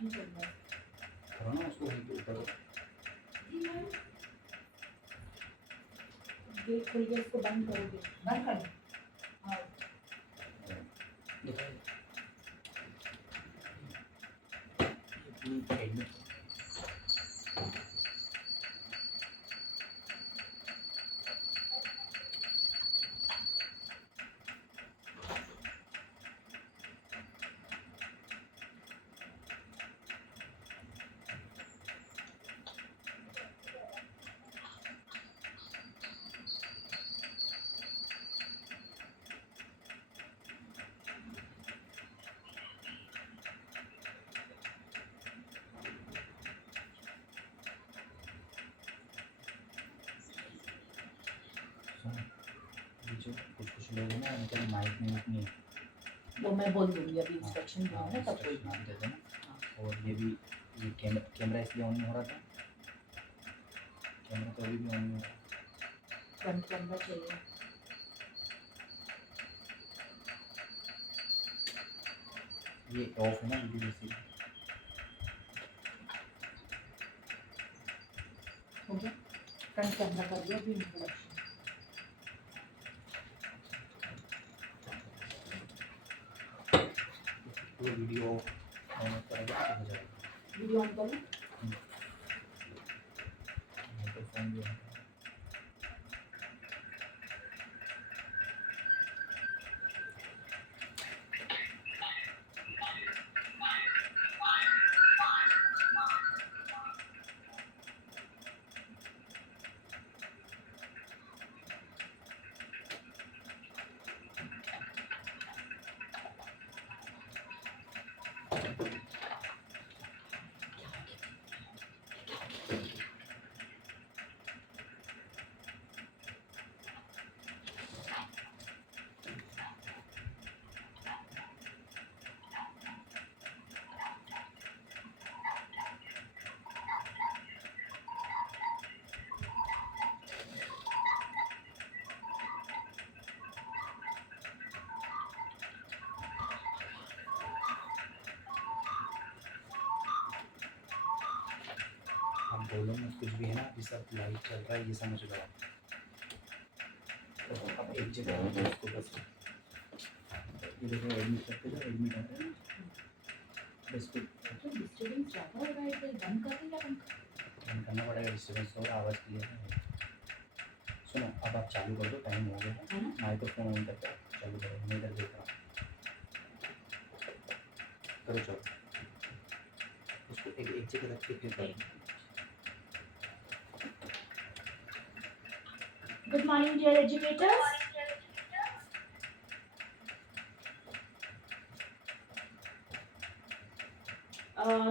करो ना उसको वहीं पे ऊपर गेट खोल के इसको बंद करोगे? बंद कर दो। हाँ दिखाइए पूरी साइड में जो कुछ लोग हैं ना उनके माइक म्यूट नहीं है। वो मैं बोल दूंगी अभी इंस्ट्रक्शन हाँ दूंगी ना तब कोई इंस्ट्रक्शन दे देना। और ये भी ये कैमरा इसलिए ऑन नहीं हो रहा था, कैमरा तो अभी भी ऑन नहीं हो रहा। बंद करना चाहिए। ये ऑफ है ना वीडियो इसी हो गया? फ्रंट कैमरा कर दिया अभी इंट्रोडक्शन। पूरा वीडियो ऑन करेगा तो हो जाएगा। वीडियो ऑन करो। माइक्रोफोन भी ऑन करो। आप बोलो ना कुछ भी है ना, अभी सब लाइव चल रहा है ये समझ लो आप। तो आप एक जगह रखो उसको बस, ये देखो एडमिट करते जाओ, एडमिट आ रहा है ना बस पे डिस्टर्बेंस ज़्यादा हो रहा है तो बंद कर दें या बंद कर? बंद करना पड़ेगा, डिस्टर्बेंस हो आवाज़ क्लियर है। सुनो अब आप चालू कर दो, टाइम हो गया है ना, माइक्रोफोन ऑन करके चालू करो, मैं इधर देख रहा हूँ। करो चलो उसको एक जगह रख के फिर करो। Good morning, dear educators.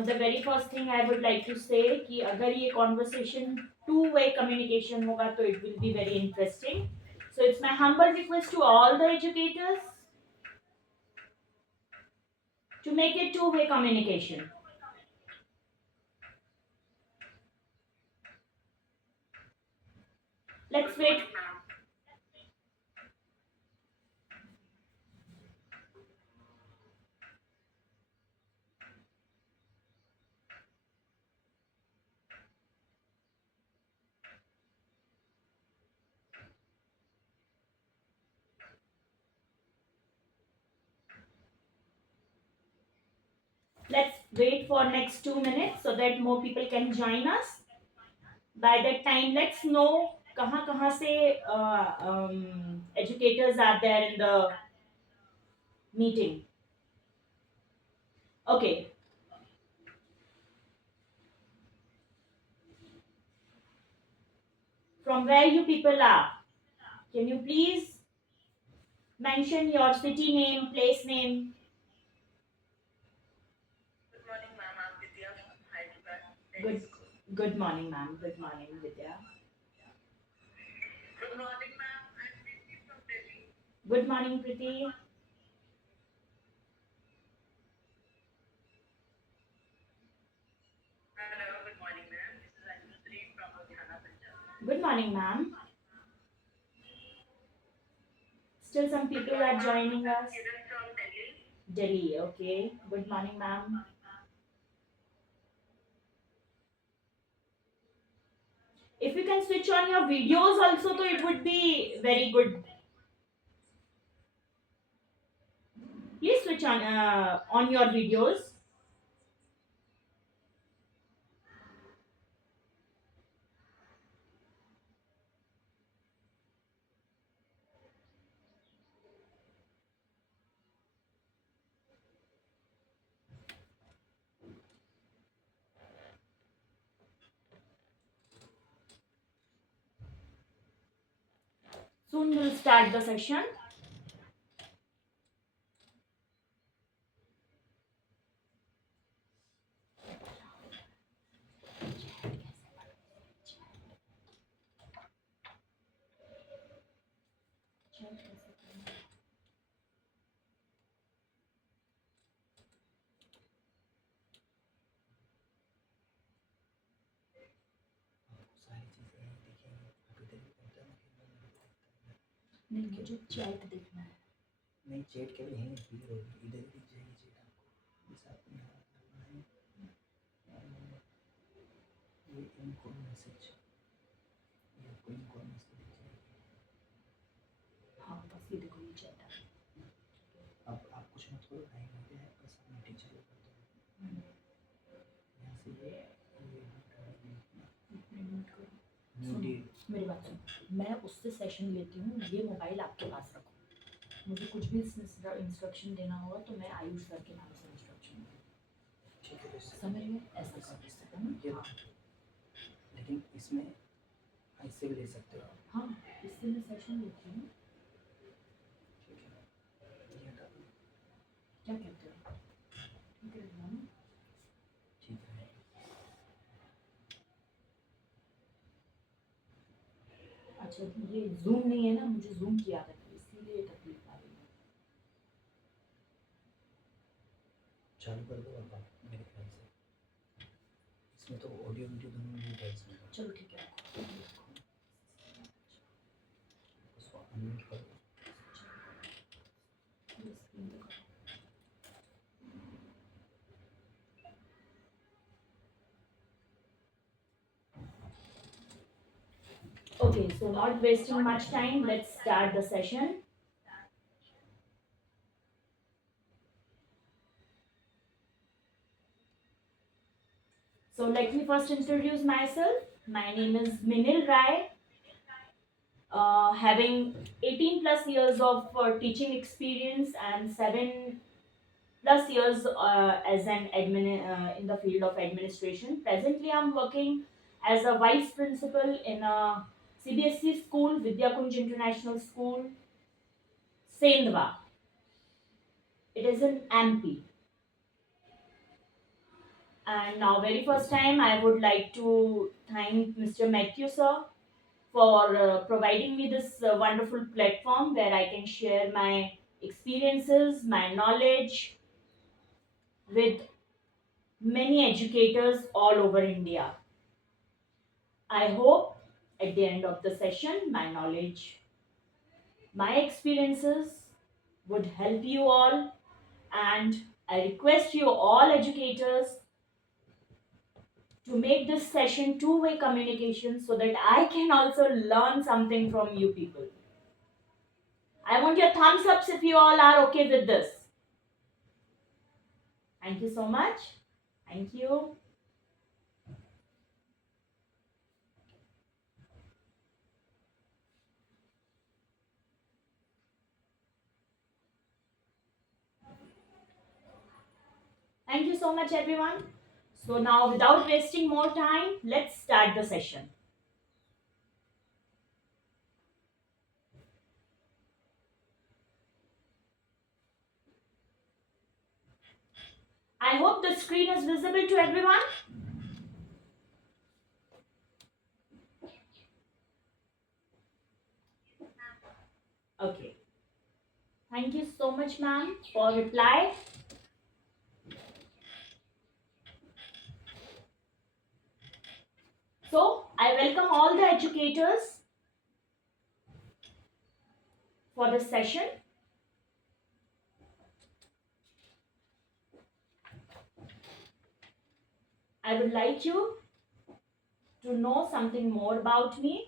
The very first thing I would like to say कि अगर ये conversation two-way communication होगा तो it will be very interesting. So it's my humble request to all the educators to make it two-way communication. Let's wait. Let's wait for next 2 minutes so that more people can join us. By that time, let's know कहाँ से educators are there in the meeting. Okay. From where you people are, can you please mention your city name, place name? Good morning, ma'am. I'm Vidya from Hyderabad. Good morning, ma'am. Good morning, Vidya. Good morning, ma'am. I'm Preeti from Delhi. Good morning, Preeti. Hello, good morning, ma'am. This is Anjali from Ludhiana, Punjab. Good morning, ma'am. Still some people are joining us. Kiran from Delhi. Delhi, okay. Good morning, ma'am. If you can switch on your videos also, so it would be very good. Please switch on your videos. Soon we'll start the session. सारी चीज़ें यहीं दिखेंगी, अभी देख करता है ना, फिर मैं देखता हूँ। नहीं, मुझे चैट देखना है. नहीं, चेट के लिए यहीं क्लियर होगी, इधर ही दिख जाएगी चेट आपको। जैसे आपने यहाँ करना है, ये इनको मैसेज, ये आपको इनको मैसेज दिख जाएगी। हाँ, बस ये देखो, ये चैट है. अब आप कुछ मत करो, टाइम हो गया है, बस अपना टीचर को कर दो। यहाँ से ये नोट करो. म्यूट मेरी बात सुनो, मैं उससे सेशन लेती हूँ, ये मोबाइल आपके पास रखो. मुझे कुछ भी इंस्ट्रक्शन देना होगा तो मैं आयुष सर के नाम से इंस्ट्रक्शन दूँगी. ठीक है, तो इससे समझ में ऐसा कर सकते हैं ये ना? लेकिन इसमें ऐसे भी ले सकते हो आप। हाँ, इससे मैं सेशन लेती हूँ. ठीक है, ये हटा दो। क्या कहते हो? ठीक है ना? ठीक है, अच्छा, ये जूम नहीं है ना, मुझे जूम की आदत है, इसीलिए तकलीफ आ रही है. चालू कर दो अब आप, मेरे ख्याल से इसमें तो ऑडियो वीडियो दोनों म्यूट है इसमें। चलो ठीक है. उसको अनम्यूट कर दो। Okay, so not wasting much time, let's start the session. So let me first introduce myself. My name is Minil Rai. Having 18 plus years of teaching experience and 7 plus years as an admin in the field of administration. Presently, I'm working as a vice principal in a CBSE school, Vidyakunj International School, Sendwa. It is in MP. And now, very first time, I would like to thank Mr. Matthew sir for providing me this wonderful platform where I can share my experiences, my knowledge with many educators all over India. I hope at the end of the session, my knowledge, my experiences would help you all, and I request you all educators to make this session two-way communication so that I can also learn something from you people. I want your thumbs ups if you all are okay with this. Thank you so much. Thank you. Thank you so much, everyone. So now, without wasting more time, let's start the session. I hope the screen is visible to everyone. Okay. Thank you so much, ma'am, for reply. So, I welcome all the educators for this session. I would like you to know something more about me?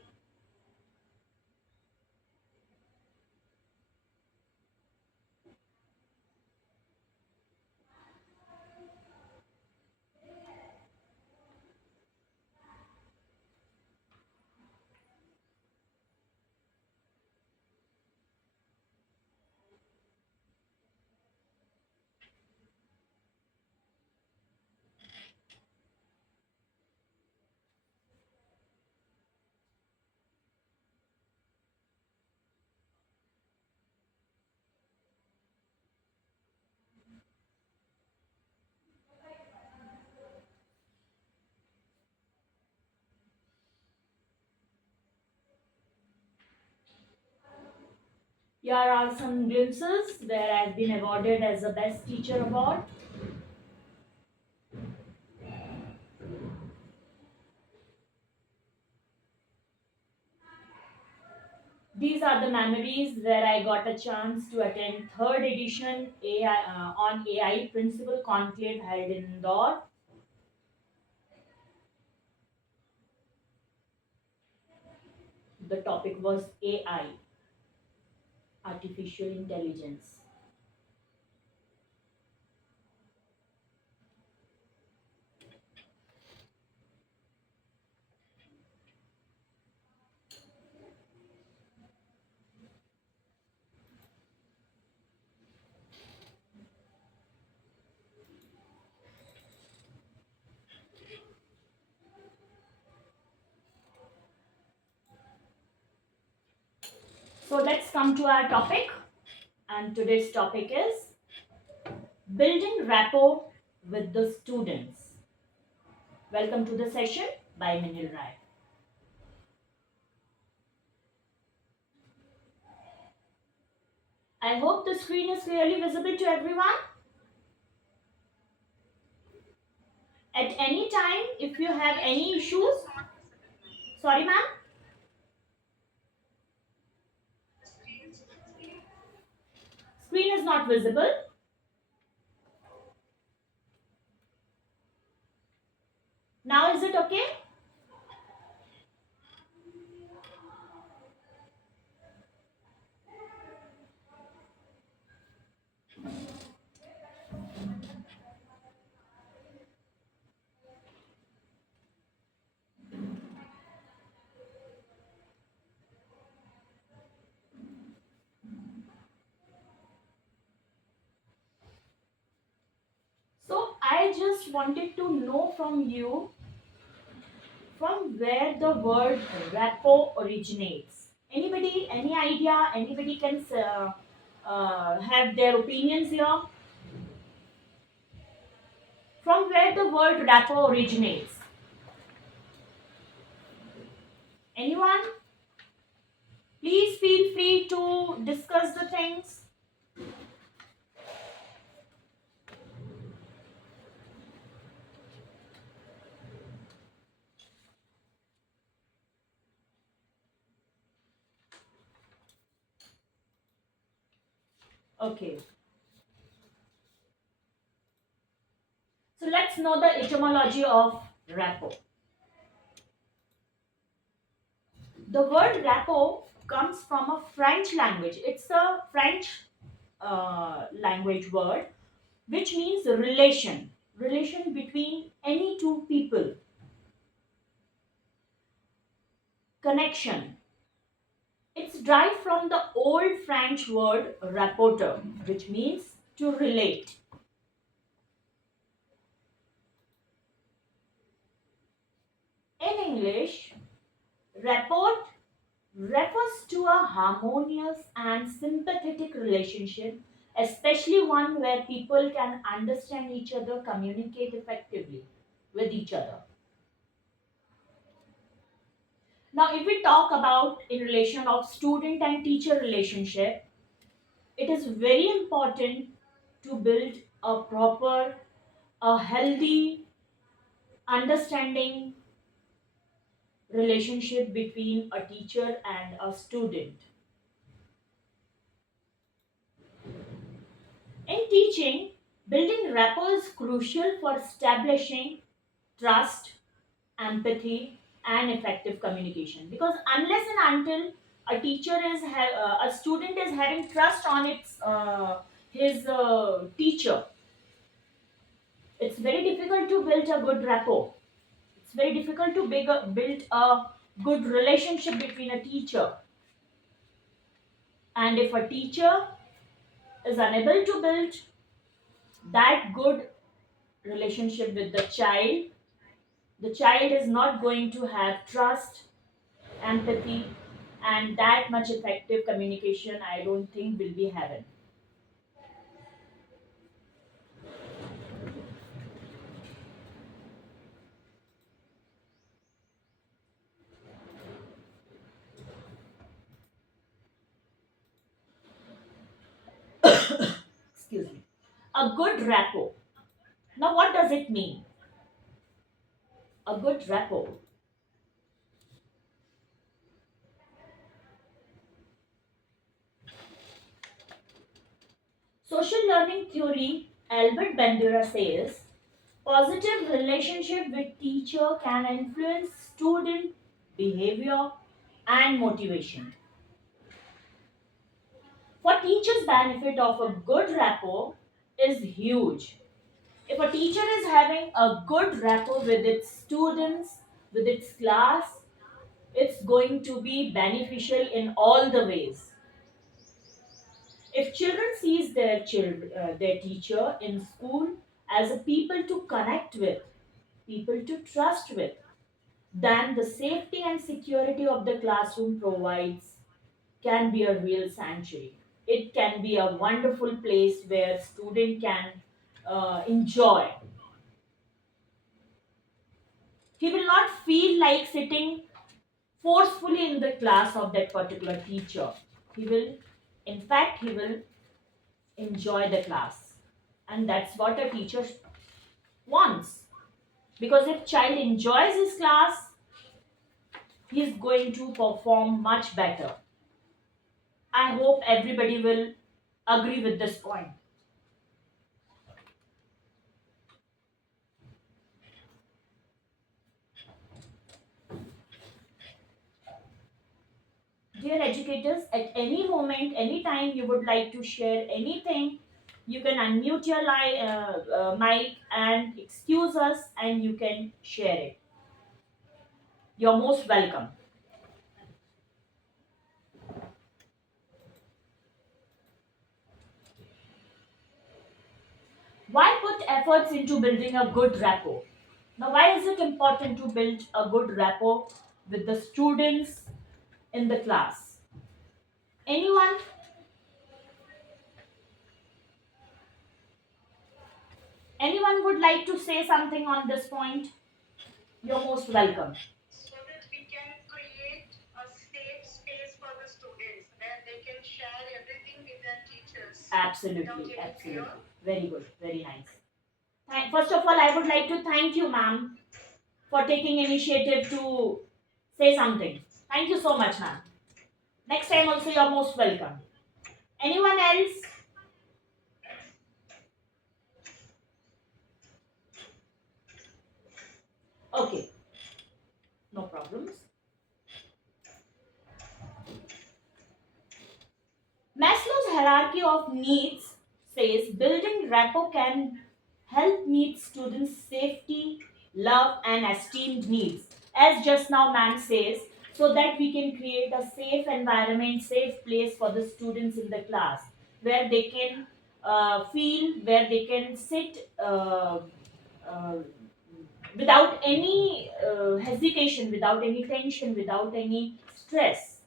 Here are some glimpses where I've been awarded as the Best Teacher Award. These are the memories where I got a chance to attend third edition on AI Principal Conclave held in Indore. The topic was AI, artificial intelligence. So let's come to our topic, and today's topic is building rapport with the students. Welcome to the session by Minil Rai. I hope the screen is clearly visible to everyone. At any time, if you have any issues, sorry, ma'am, screen is not visible. Now, is it okay? So, I just wanted to know from you from where the word rapport originates. Anybody, any idea? Anybody can have their opinions here? From where the word rapport originates? Anyone? Please feel free to discuss the things. Okay. So let's know the etymology of rapport. The word rapport comes from a French language. It's a French language word which means relation between any two people, connection. It's derived from the old French word rapporteur, which means to relate. In English, rapport refers to a harmonious and sympathetic relationship, especially one where people can understand each other, communicate effectively with each other. Now, if we talk about in relation of student and teacher relationship, it is very important to build a proper, a healthy, understanding relationship between a teacher and a student. In teaching, building rapport is crucial for establishing trust, empathy, and effective communication. Because unless and until a student is having trust on his teacher, it's very difficult to build a good rapport. It's very difficult to build a good relationship between a teacher. And if a teacher is unable to build that good relationship with the child is not going to have trust, empathy, and that much effective communication. I don't think will be having. Excuse me. A good rapport. Now, what does it mean? A good rapport. Social learning theory, Albert Bandura says, positive relationship with teacher can influence student behavior and motivation. For teachers' benefit of a good rapport is huge. If a teacher is having a good rapport with its students, with its class, it's going to be beneficial in all the ways. If children sees their teacher in school as a people to connect with, people to trust with, then the safety and security of the classroom provides can be a real sanctuary. It can be a wonderful place where student can enjoy. He will not feel like sitting forcefully in the class of that particular teacher. He will, in fact, he will enjoy the class. And that's what a teacher wants. Because if child enjoys his class, he is going to perform much better. I hope everybody will agree with this point. Dear educators, at any moment, any time you would like to share anything, you can unmute your mic and excuse us and you can share it. You're most welcome. Why put efforts into building a good rapport? Now, why is it important to build a good rapport with the students in the class? Anyone? Anyone would like to say something on this point? You're most welcome. so that we can create a safe space for the students where they can share everything with their teachers without Absolutely, any fear. absolutely. Very good, very nice. First of all, I would like to thank you, ma'am, for taking initiative to say something. Thank you so much, ma'am. Next time also, you're most welcome. Anyone else? Okay, no problems. Maslow's hierarchy of needs says building rapport can help meet students' safety, love, and esteemed needs. As just now, ma'am says, so that we can create a safe environment, safe place for the students in the class where they can feel, where they can sit uh, without any hesitation, without any tension, without any stress.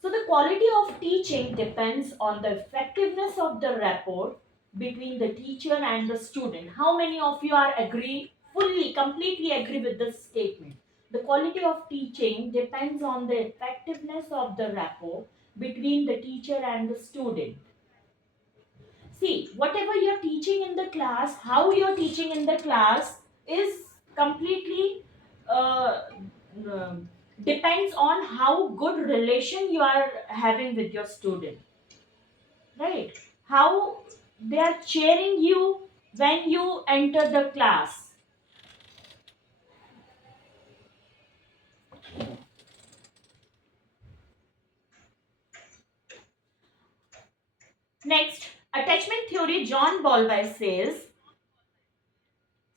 So the quality of teaching depends on the effectiveness of the rapport between the teacher and the student. How many of you are agree fully, completely agree with this statement? The quality of teaching depends on the effectiveness of the rapport between the teacher and the student. See, whatever you're teaching in the class, how you're teaching in the class is completely uh, um, depends on how good relation you are having with your student, right? How they are cheering you when you enter the class. Next, attachment theory, John Bowlby says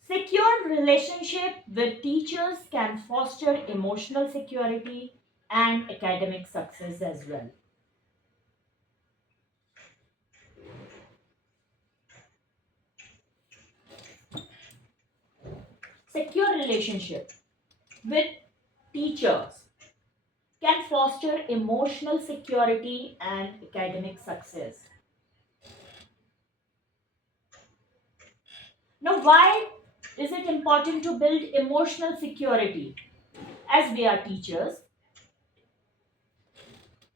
secure relationship with teachers can foster emotional security and academic success as well. Secure relationship with teachers can foster emotional security and academic success. Now, why is it important to build emotional security? As we are teachers,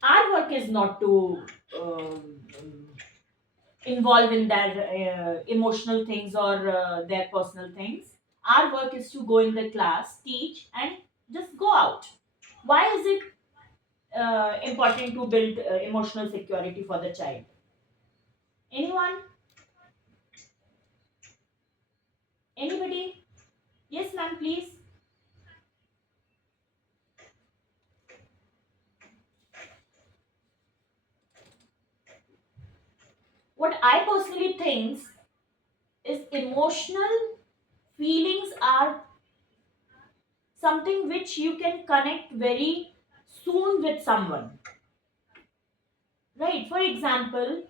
our work is not to involve in their emotional things or their personal things. Our work is to go in the class, teach, and just go out. Why is it important to build emotional security for the child? Anyone? Anybody? Yes, ma'am, please. What I personally think is emotional feelings are something which you can connect very soon with someone. Right? For example,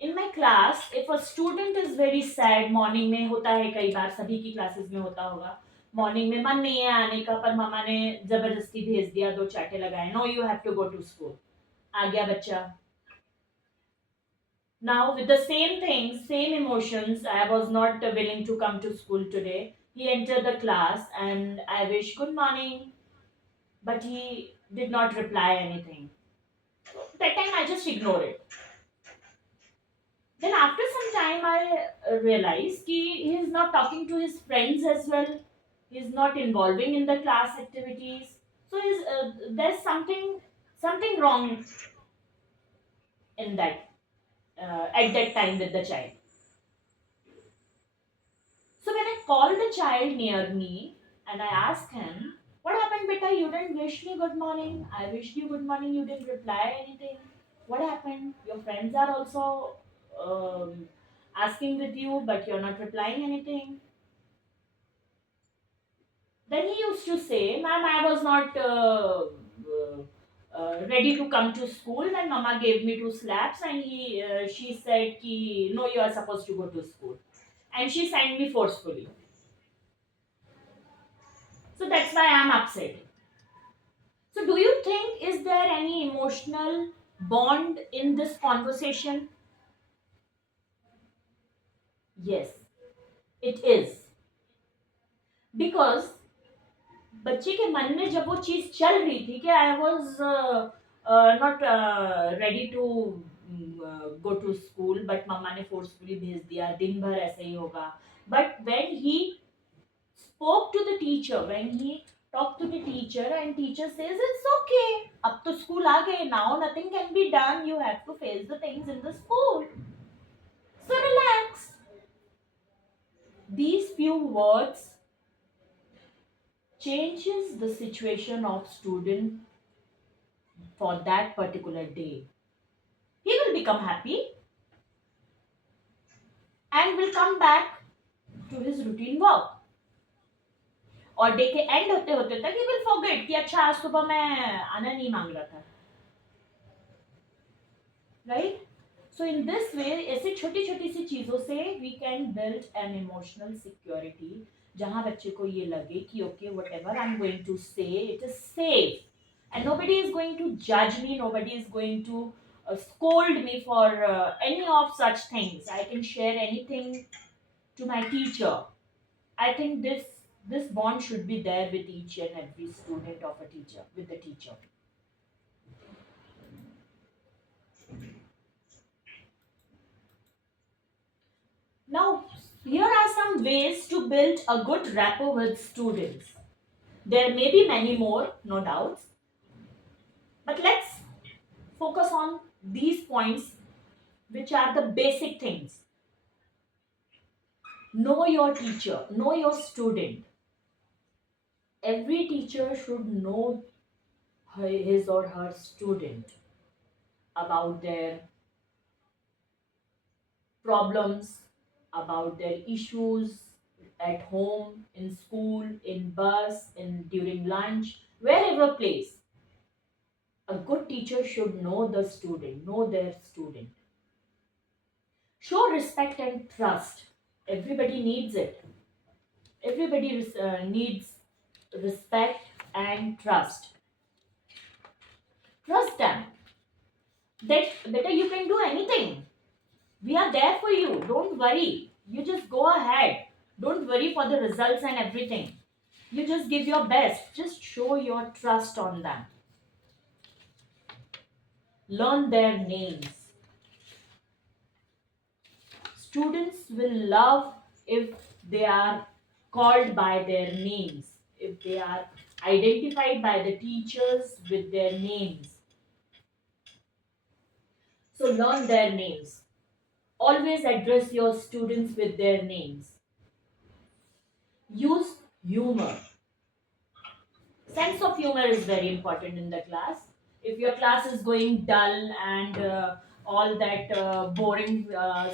in my class, if a student is very sad, morning में होता है, कई बार सभी की classes में होता होगा, morning में मन नहीं है आने का, पर मामा ने जबरदस्ती भेज दिया, दो चाटे लगाए, no you have to go to school, आ गया बच्चा. Now, with the same things, same emotions, I was not willing to come to school today. He entered the class and I wish good morning, but he did not reply anything. That time I just ignored it. Then after some time I realized he is not talking to his friends as well. He is not involving in the class activities. So there's something wrong in that at that time with the child. So when I called the child near me and I asked him, "What happened, beta? You didn't wish me good morning. I wished you good morning. You didn't reply anything. What happened? Your friends are also asking with you, but you're not replying anything." Then he used to say, "Ma'am, I was not ready to come to school. Then Mama gave me two slaps, and she said, ki, no, you are supposed to go to school." And she sent me forcefully. So that's why I'm upset. So do you think is there any emotional bond in this conversation? Yes, it is. Because बच्चे के मन में जब वो चीज चल रही थी कि I was not ready to go to school, but मम्मा ने फोर्सफुली भेज दिया, दिन भर ऐसे ही होगा. But when he spoke to the teacher, when he talked to the teacher and teacher says it's okay, up to school aa gaye, now nothing can be done, you have to face the things in the school, so relax. These few words changes the situation of student for that particular day. He will become happy and will come back to his routine work. और day के and होते होते तक he will forget कि अच्छा आज सुबह मैं आना नहीं मांग रहा था. Right? So in this way, ऐसे छोटी छोटी सी चीजों से we can build an emotional security, जहाँ बच्चे को ये लगे कि okay, whatever I'm going to say, it is safe, and nobody is going to judge me, nobody is going to scold me for any of such things. I can share anything to my teacher. I think this bond should be there with each and every student of a teacher, with the teacher. Now, here are some ways to build a good rapport with students. There may be many more, no doubts, but let's focus on these points, which are the basic things. Know your teacher, know your student. Every teacher should know his or her student about their problems, about their issues at home, in school, in bus, in during lunch, wherever place. A good teacher should know the student, know their student. Show respect and trust. Everybody needs it. Everybody needs respect and trust. Trust them that better you can do anything. We are there for you. Don't worry. You just go ahead. Don't worry for the results and everything. You just give your best. Just show your trust on them. Learn their names. Students will love if they are called by their names, if they are identified by the teachers with their names. So learn their names. Always address your students with their names. Use humor. Sense of humor is very important in the class. If your class is going dull and all that boring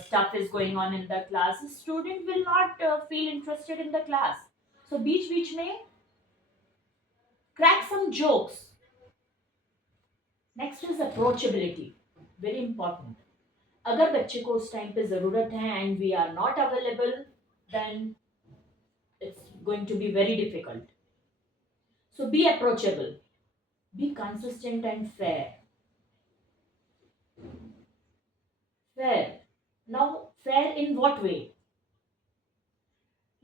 stuff is going on in the class, the student will not feel interested in the class. So beach में crack some jokes. Next is approachability. Very important. अगर बच्चे को उस time पे ज़रूरत है and we are not available, then it's going to be very difficult. So be approachable. Be consistent and fair. Fair. Now, fair in what way?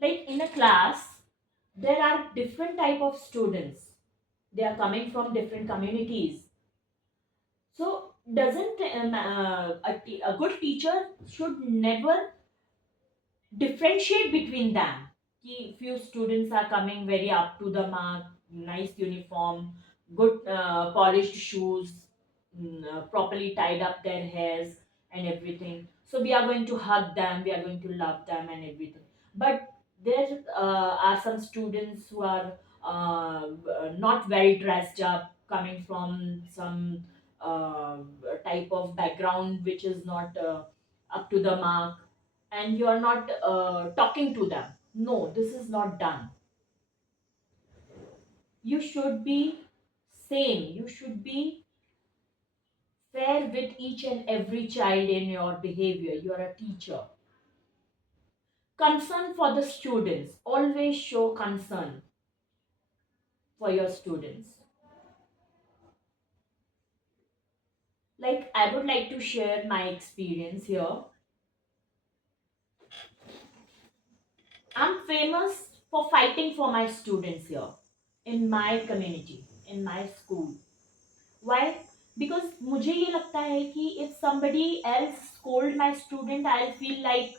Like in a class, there are different type of students. They are coming from different communities. So, doesn't a good teacher should never differentiate between them. कि few students are coming very up to the mark, nice uniform, good polished shoes, properly tied up their hairs and everything. So we are going to hug them, we are going to love them and everything. But there are some students who are not well dressed up, coming from some type of background which is not up to the mark, and you are not talking to them. No, this is not done. You should be same. You should be fair with each and every child in your behavior. You are a teacher. Concern for the students. Always show concern for your students. Like, I would like to share my experience here. I'm famous for fighting for my students here in my community, in my school. Why? Because मुझे ये लगता है कि if somebody else scold my student, I'll feel like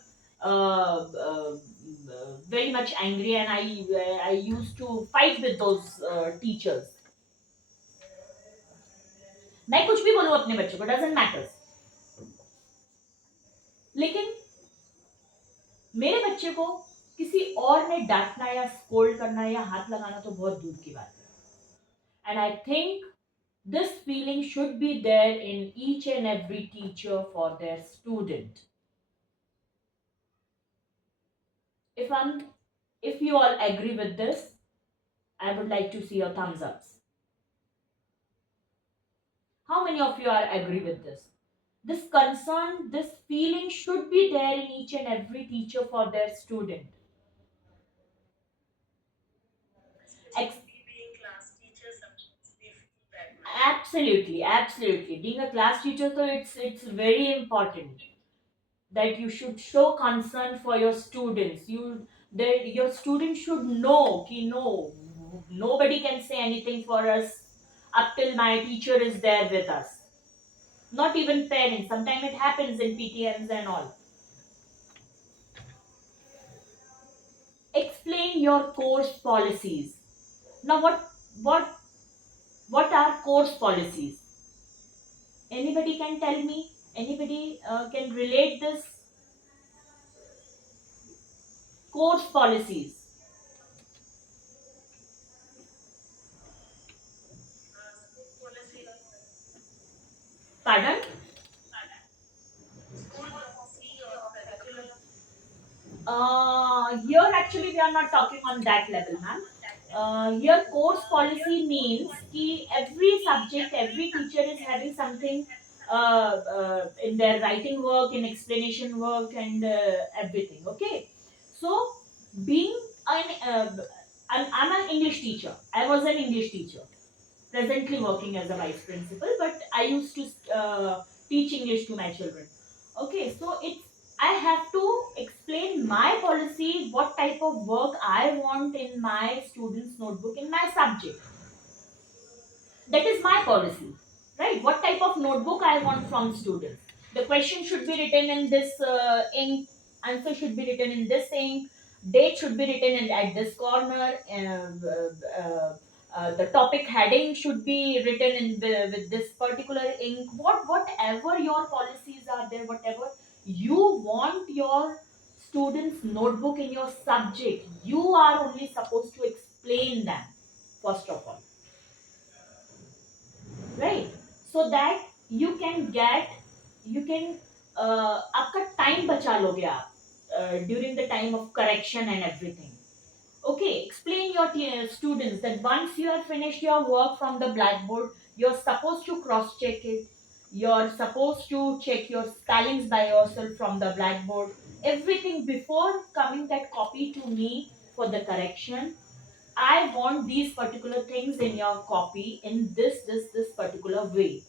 very much angry, and I used to fight with those teachers. मैं कुछ भी बोलूँ अपने बच्चों को, doesn't matter. लेकिन मेरे बच्चे को किसी और ने डांटना या स्कोल्ड करना या हाथ लगाना तो बहुत दूर की बात है. And I think this feeling should be there in each and every teacher for their student. If you all agree with this, I would like to see your thumbs ups. How many of you are agree with this? This concern, this feeling should be there in each and every teacher for their student. Especially being class teachers, sometimes we feel that much. Absolutely. Being a class teacher, so it's very important that you should show concern for your students. Your students should know कि no, nobody can say anything for us up till my teacher is there with us. Not even parents. Sometimes it happens in PTMs and all. Explain your course policies. Now, what are course policies? Anybody can tell me? Anybody can relate this? Course policies. School policy, Pardon? school policy or actually we are not talking on that level, ma'am. Here course policy means कि every subject, every teacher is having something in their writing work, in explanation work, and everything. Okay, so being I'm an English teacher. I was an English teacher, presently working as a vice principal, but I used to teach English to my children. Okay, so I have to explain my policy, what type of work I want in my students' notebook in my subject. That is my policy, right? What type of notebook I want from students. The question should be written in this ink, answer should be written in this ink, date should be written at this corner, the topic heading should be written with this particular ink. Whatever your policies are there, whatever you want your students' notebook in your subject, you are only supposed to explain them first of all, right? So that you can get, you can आपका time बचा लोगे आप during the time of correction and everything. Okay, explain your students that once you have finished your work from the blackboard, you're supposed to cross check it, you're supposed to check your spellings by yourself from the blackboard, everything before coming that copy to me for the correction. I want these particular things in your copy in this particular way.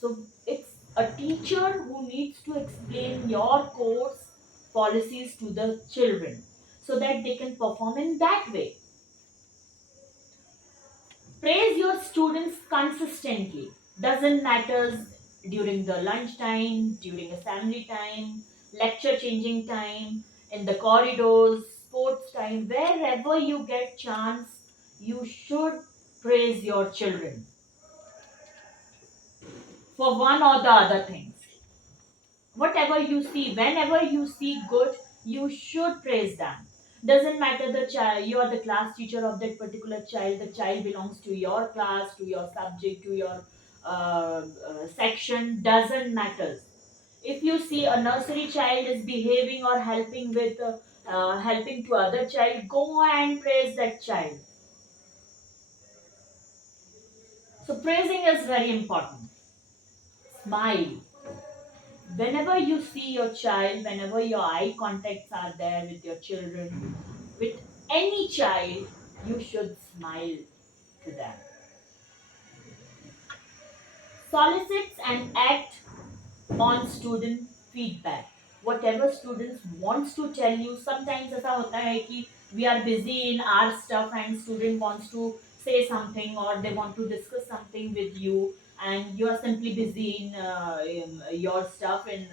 So it's a teacher who needs to explain your course policies to the children so that they can perform in that way. Praise your students consistently. Doesn't matter during the lunch time, during assembly time, lecture changing time, in the corridors, sports time, wherever you get chance, you should praise your children for one or the other things. Whatever you see, whenever you see good, you should praise them. Doesn't matter the child, you are the class teacher of that particular child, the child belongs to your class, to your subject, to your section, doesn't matter. If you see a nursery child is behaving or helping with helping to other child, go and praise that child. So praising is very important. Smile whenever you see your child, whenever your eye contacts are there with your children, with any child, you should smile to them. Solicits and act on student feedback. Whatever students wants to tell you, sometimes ऐसा होता है कि we are busy in our stuff and student wants to say something or they want to discuss something with you and you are simply busy in your stuff and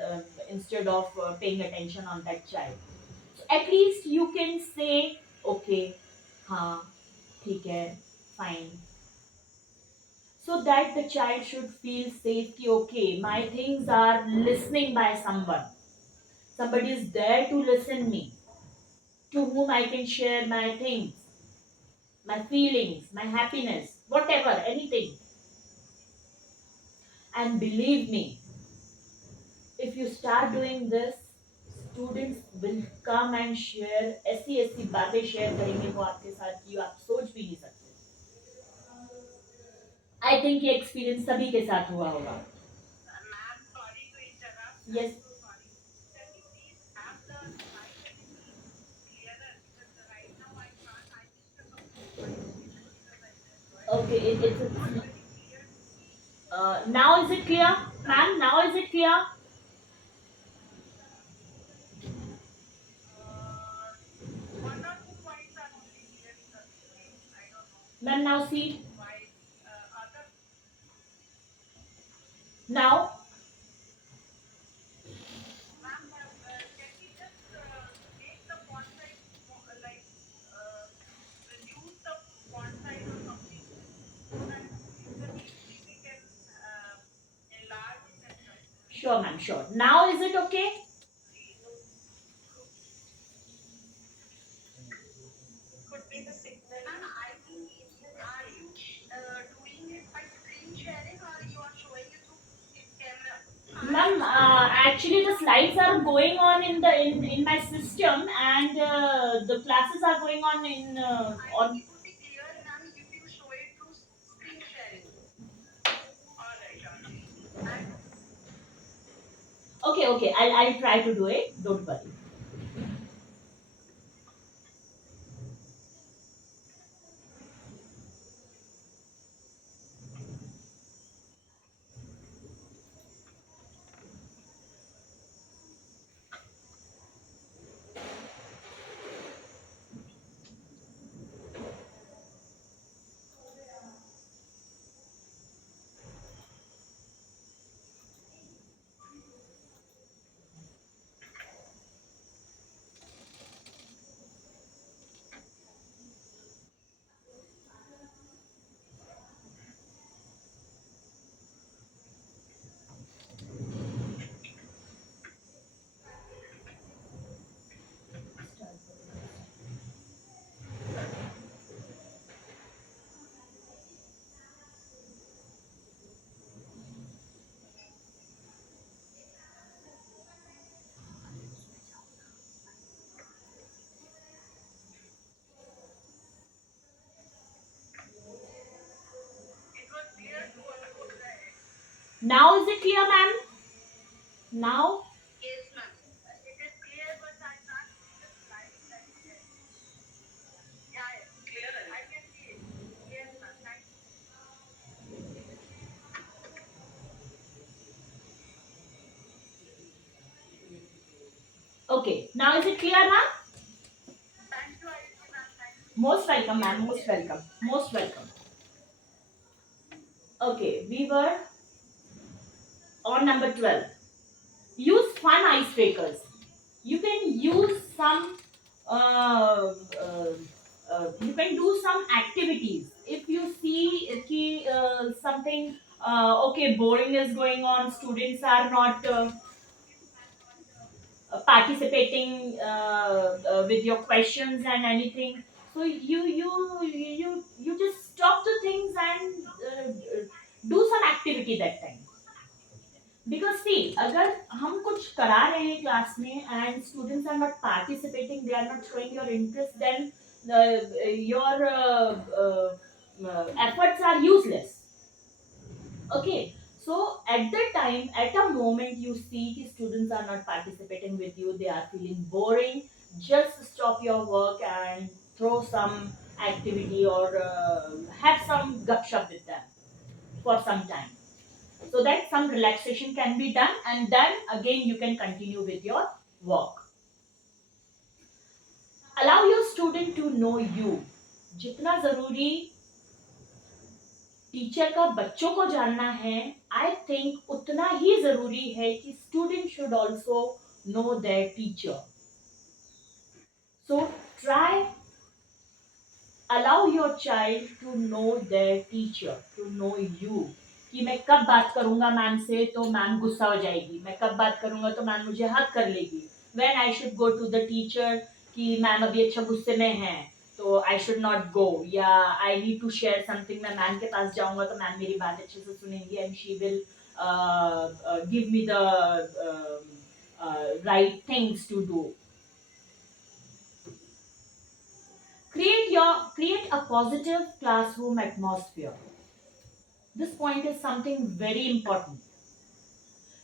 instead of paying attention on that child. So at least you can say, okay, हाँ, ठीक है, fine, so that the child should feel safe कि okay, my things are listening by someone, somebody is there to listen me, to whom I can share my things, my feelings, my happiness, whatever, anything. And believe me, if you start doing this, students will come and share, ऐसी ऐसी बातें share करेंगे वो आपके साथ कि आप सोच भी नहीं सकते. आई थिंक ये एक्सपीरियंस सभी के साथ हुआ होगा. Ma'am, sorry to interrupt. Yes. I'm so sorry. Can you please have the slide a little clearer? Because right now I can't. I need to complete my speech because I didn't do it. Okay, it's Not very clear to me. now is it clear, ma'am? Now is it clear? One or two points are only clear in the screen. I don't know Ma'am, now see. why. Other Now, ma'am, can we just make the font size like reduce the font size or something so that in the evening we can enlarge it and sure, ma'am, sure. Now is it okay? could be the signal. And I think are you doing it by screen sharing or you are showing it through camera? Ma'am, Actually, the slides are going on in my system, and the classes are going on in on. It would be clear, ma'am, if you show it through screen sharing. All right, and Okay, I'll try to do it. Don't worry. it was clear towards the end. Now is it clear, ma'am? Now. Yes, ma'am. It is clear, but I can't see the slide like this. Yeah, yeah. Clear. I can see it. Yes, ma'am. Thank you. Okay. Now is it clear, ma'am? Thank you, Ayushi, ma'am. Thank you. Most welcome, ma'am. Most welcome. Most welcome. Okay, we were on number 12. Use fun icebreakers. You can use some. Uh, uh, you can do some activities. If you see something, okay, boring is going on. Students are not participating with your questions and anything. So you just stop the things and do some activity that time. Because see अगर हम कुछ करा रहे हैं class में and students are not participating they are not showing your interest then your efforts are useless. Okay, so at the time, at a moment you see the students are not participating with you, they are feeling boring, just stop your work and throw some activity or have some gupshup with them for some time, so that some relaxation can be done, and then again you can continue with your work. Allow your student to know you. जितना जरूरी teacher का बच्चों को जानना है, I think उतना ही जरूरी है कि student should also know their teacher. So try allow your child to know their teacher, to know you. कि मैं कब बात करूंगा मैम से तो मैम गुस्सा हो जाएगी, मैं कब बात करूंगा तो मैम मुझे हक कर लेगी. When I should go to the teacher कि मैम अभी अच्छा गुस्से में है तो आई शुड नॉट गो, या I need to share something, मैं मैम के पास जाऊंगा तो मैम मेरी बात अच्छे से सुनेंगी and she will give me the right things to do. Create a positive classroom atmosphere. This point is something very important.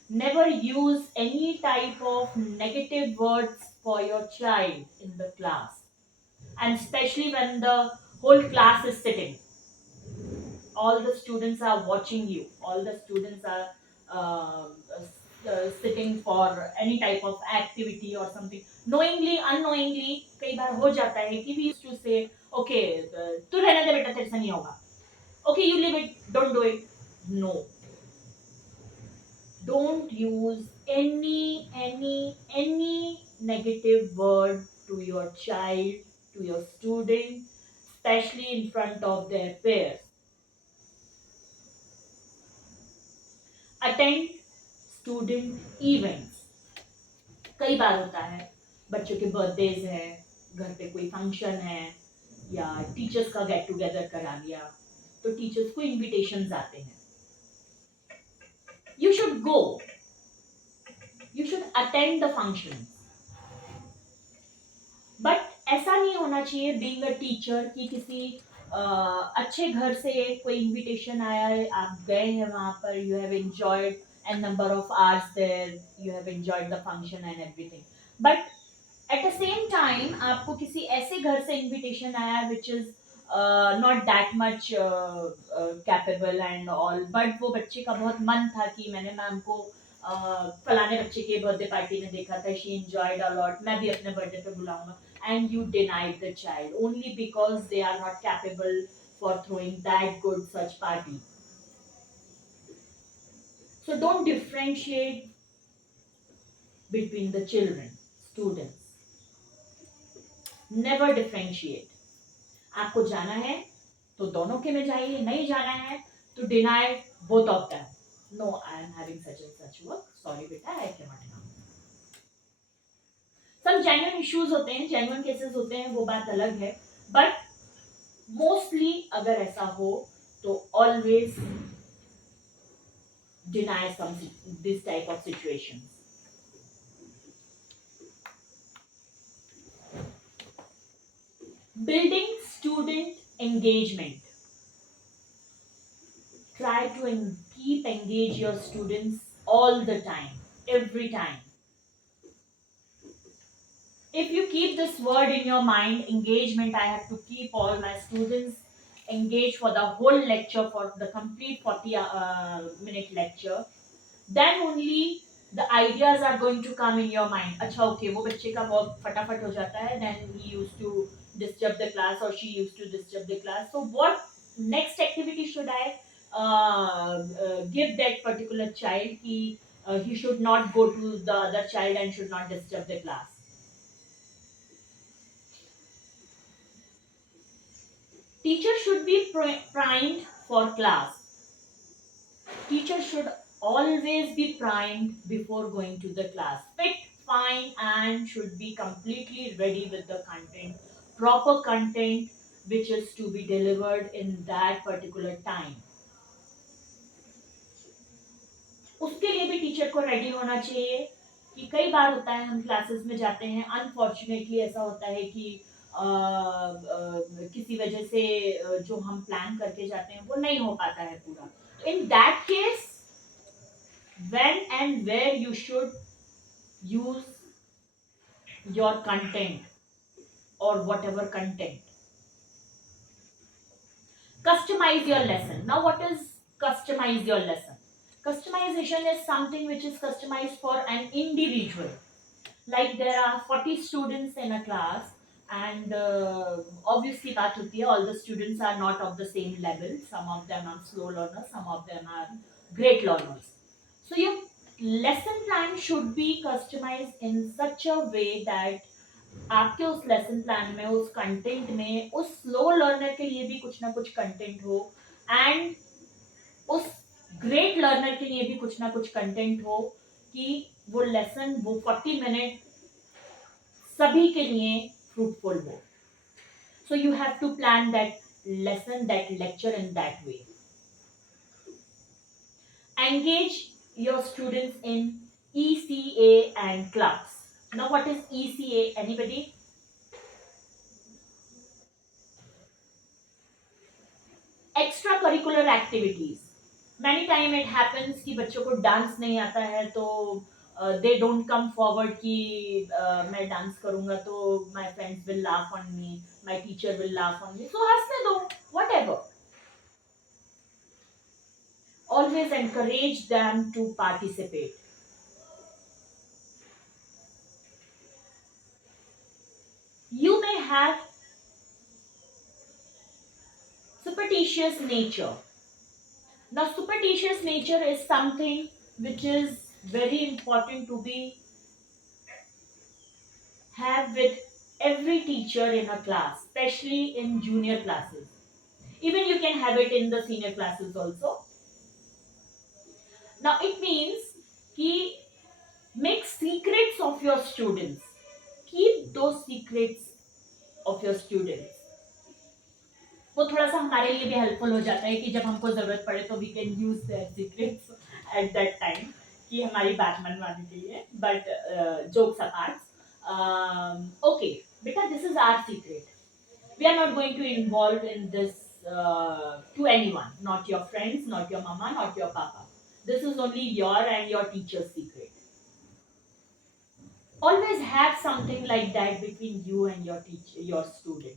Never use any type of negative words for your child in the class, and especially when the whole class is sitting. All the students are watching you. All the students are sitting for any type of activity or something. Knowingly, unknowingly, कई बार हो जाता है कि we used to say, okay, तू रहने दे बेटा, तेरे से नहीं होगा. Okay, you leave it, don't do it. No. Don't use any negative word to your child, to your student, especially in front of their peers. Attend student events. कई बार होता है बच्चों के बर्थडेज हैं, घर पे कोई फंक्शन है, या टीचर्स का गेट टुगेदर करा लिया, तो टीचर्स को इनविटेशंस आते हैं. You should go. You should attend the functions. But ऐसा नहीं होना चाहिए बीइंग अ टीचर कि किसी अच्छे घर से कोई इनविटेशन आया है, आप गए हैं वहां पर, you have enjoyed an number of hours there, you have enjoyed the function and everything, but at the same time आपको किसी ऐसे घर से इनविटेशन आया which is not that much capable and all, but वो बच्चे का बहुत मन था कि मैंने मैम को फलाने बच्चे के बर्थडे पार्टी में देखा था, शी एंजॉयड अ लॉट, मैं भी अपने बर्थडे पे बुलाऊंगा, and you denied the child only because they are not capable for throwing that good such party. So don't differentiate between the children, students. Never differentiate. आपको जाना है तो दोनों के में जाइए, नहीं जाना है तो deny both of them. No, I am having such and such work. Sorry बेटा, I cannot come. Some genuine issues होते हैं, genuine cases होते हैं, वो बात अलग है, but mostly अगर ऐसा हो तो always deny some this type of situations. Building student engagement. Try to keep engage your students all the time, every time. If you keep this word in your mind, engagement, I have to keep all my students engaged for the whole lecture, for the complete 40-minute lecture, then only the ideas are going to come in your mind. अच्छा okay, वो बच्चे का बहुत फटाफट हो जाता है, then he used to disturb the class or she used to disturb the class. So what next activity should I give that particular child कि he should not go to the other child and should not disturb the class. Teacher should be primed for class. Teacher should always be primed before going to the class. Fit, fine, and should be completely ready with the content, proper content which is to be delivered in that particular time. उसके लिए भी teacher को ready होना चाहिए कि कई बार होता है हम क्लासेस में जाते हैं, अनफॉर्चुनेटली ऐसा होता है कि किसी वजह से जो हम प्लान करके जाते हैं वो नहीं हो पाता है पूरा. In that case, when and where you should use your content or whatever content. Customize your lesson. Now what is customize your lesson? Customization is something which is customized for an individual. Like there are 40 students in a class and obviously baat hoti hai, all the students are not of the same level. Some of them are slow learners, some of them are great learners. So your lesson plan should be customized in such a way that आपके उस lesson plan में, उस content में, उस slow learner के लिए भी कुछ ना कुछ कंटेंट हो एंड उस ग्रेट लर्नर के लिए भी कुछ ना कुछ कंटेंट हो कि वो लेसन, वो 40 मिनट सभी के लिए फ्रूटफुल हो. So you have to plan that lesson, that lecture in that way. Engage your students in ECA and clubs. Now what is ECA? Anybody? Extracurricular activities. Many time it happens कि बच्चों को dance नहीं आता है तो they don't come forward कि मैं dance करूंगा तो my friends will laugh on me, my teacher will laugh on me. So हंसने दो, whatever. Always encourage them to participate. You may have superstitious nature. Now, superstitious nature is something which is very important to be have with every teacher in a class, especially in junior classes. Even you can have it in the senior classes also. Now, it means कि make secrets of your students. Keep those secrets of your students. वो थोड़ा सा हमारे लिए भी helpful हो जाता है कि जब हमको जरूरत पड़े तो we can use their secrets at that time कि हमारी बात मनवाने के लिए, बट जोक्स अपार्ट, ओके बेटा, this is our secret. We are not going to involve in this to anyone, not your friends, not your mama, not your papa. This is only your and your teacher's secret. Always have something like that between you and your teacher, your student.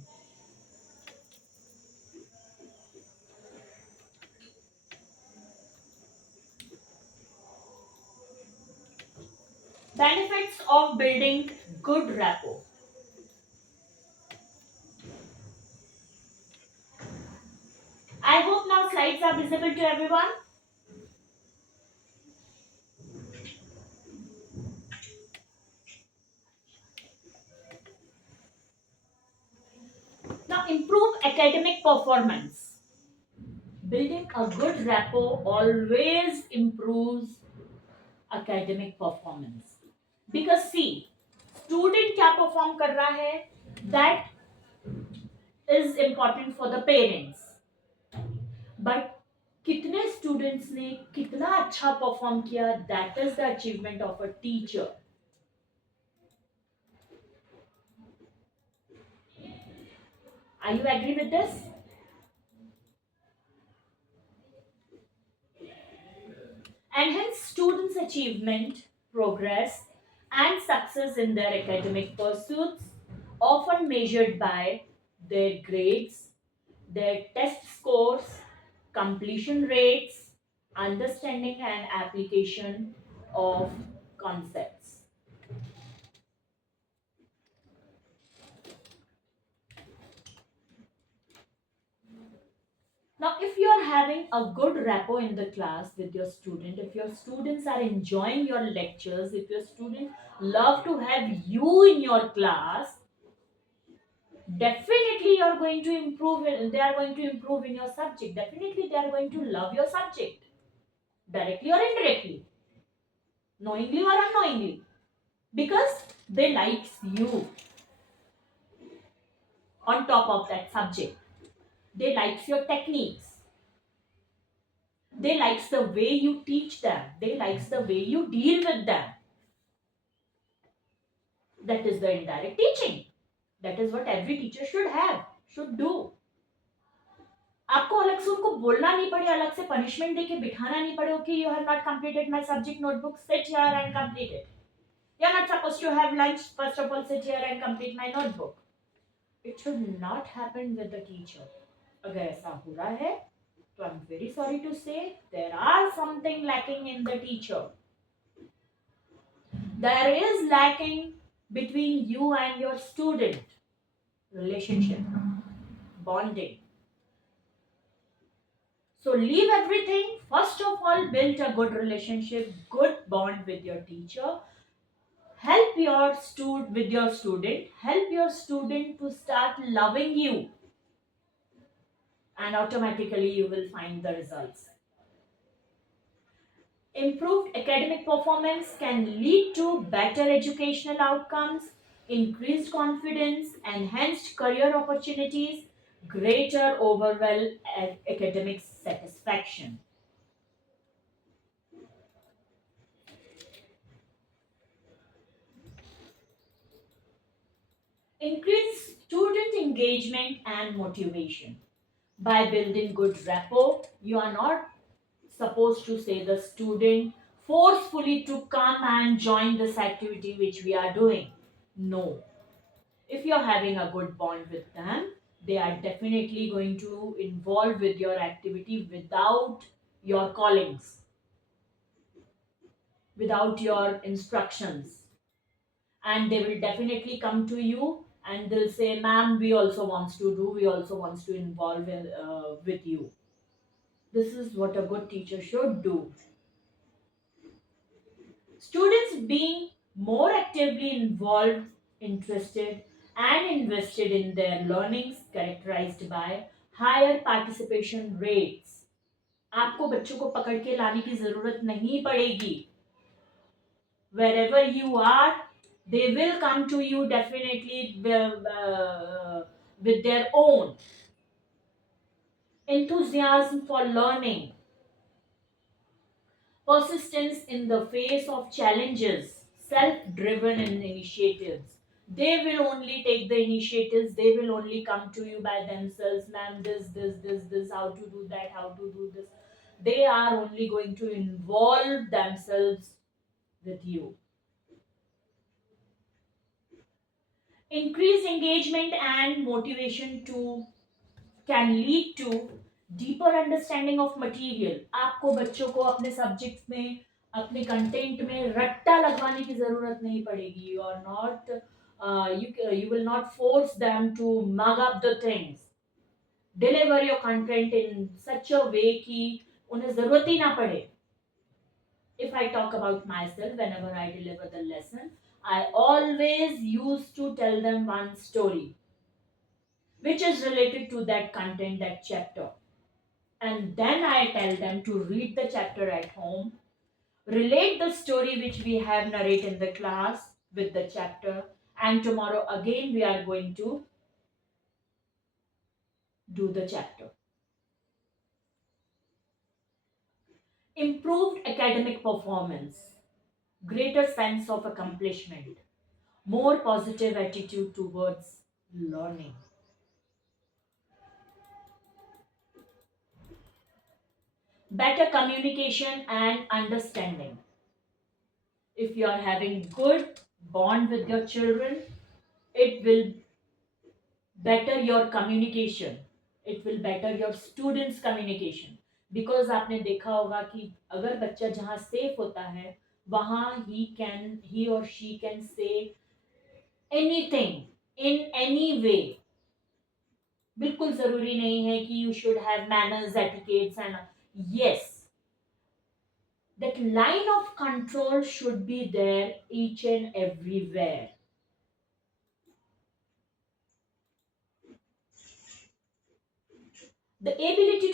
Benefits of building good rapport. I hope now slides are visible to everyone. Now improve academic performance. Building a good rapport always improves academic performance. Because see, student क्या perform कर रहा है, that is important for the parents. But कितने students ने कितना अच्छा perform किया, that is the achievement of a teacher. Are you agree with this? Enhance students' achievement, progress, and success in their academic pursuits, often measured by their grades, their test scores, completion rates, understanding and application of concepts. Now, if you are having a good rapport in the class with your student, if your students are enjoying your lectures, if your students love to have you in your class, definitely you're going to improve it. They are going to improve in your subject. Definitely they are going to love your subject, directly or indirectly, knowingly or unknowingly, because they likes you on top of that subject. They likes your techniques. They likes the way you teach them. They likes the way you deal with them. That is the indirect teaching. That is what every teacher should do. आपको अलग से उनको बोलना नहीं पड़े, अलग से punishment देके बिठाना नहीं पड़े. Okay, you have not completed my subject notebook, sit here and complete it. You are not supposed to have lunch, first of all sit here and complete my notebook. It should not happen with the teacher. अगर ऐसा हो रहा है तो I am very sorry to say there are something lacking in the teacher. There is lacking between you and your student relationship, bonding. So leave everything. First of all, build a good relationship, good bond with your teacher. Help your student. Help your student to start loving you, and automatically you will find the results. Improved academic performance can lead to better educational outcomes, increased confidence, enhanced career opportunities, greater overall academic satisfaction. Increase student engagement and motivation. By building good rapport, you are not supposed to say the student forcefully to come and join this activity which we are doing. No. If you're having a good bond with them, they are definitely going to involve with your activity without your callings, without your instructions. And they will definitely come to you and they'll say, ma'am, we also wants to do, we also wants to involve with you. This is what a good teacher should do. Students being more actively involved, interested, and invested in their learnings characterized by higher participation rates. आपको बच्चों को पकड़ के लाने की जरूरत नहीं पड़ेगी. Wherever you are, they will come to you definitely with their own enthusiasm for learning. persistence in the face of challenges, self-driven initiatives. They will only take the initiatives, they will only come to you by themselves, ma'am, this, how to do that, how to do this. They are only going to involve themselves with you. Increased engagement and motivation to can lead to deeper understanding of material. आपको बच्चों को अपने subjects में, अपने content में रट्टा लगवाने की जरूरत नहीं पड़ेगी. You are not you will not force them to mug up the things. Deliver your content in such a way कि उन्हें जरूरत ही ना पड़े. If I talk about myself, whenever I deliver the lesson, I always used to tell them one story which is related to that content, that chapter. And then I tell them to read the chapter at home, relate the story which we have narrated in the class with the chapter, and tomorrow again we are going to do the chapter. Improved academic performance, greater sense of accomplishment, more positive attitude towards learning. Better communication and understanding. If you are having good bond with your children, it will better your communication, it will better your students communication. Because आपने देखा होगा कि अगर बच्चा जहाँ safe होता है वहाँ he or she can say anything in any way. बिल्कुल जरूरी नहीं है कि you should have manners, etiquettes, and yes, that line of control should be there each and everywhere. The ability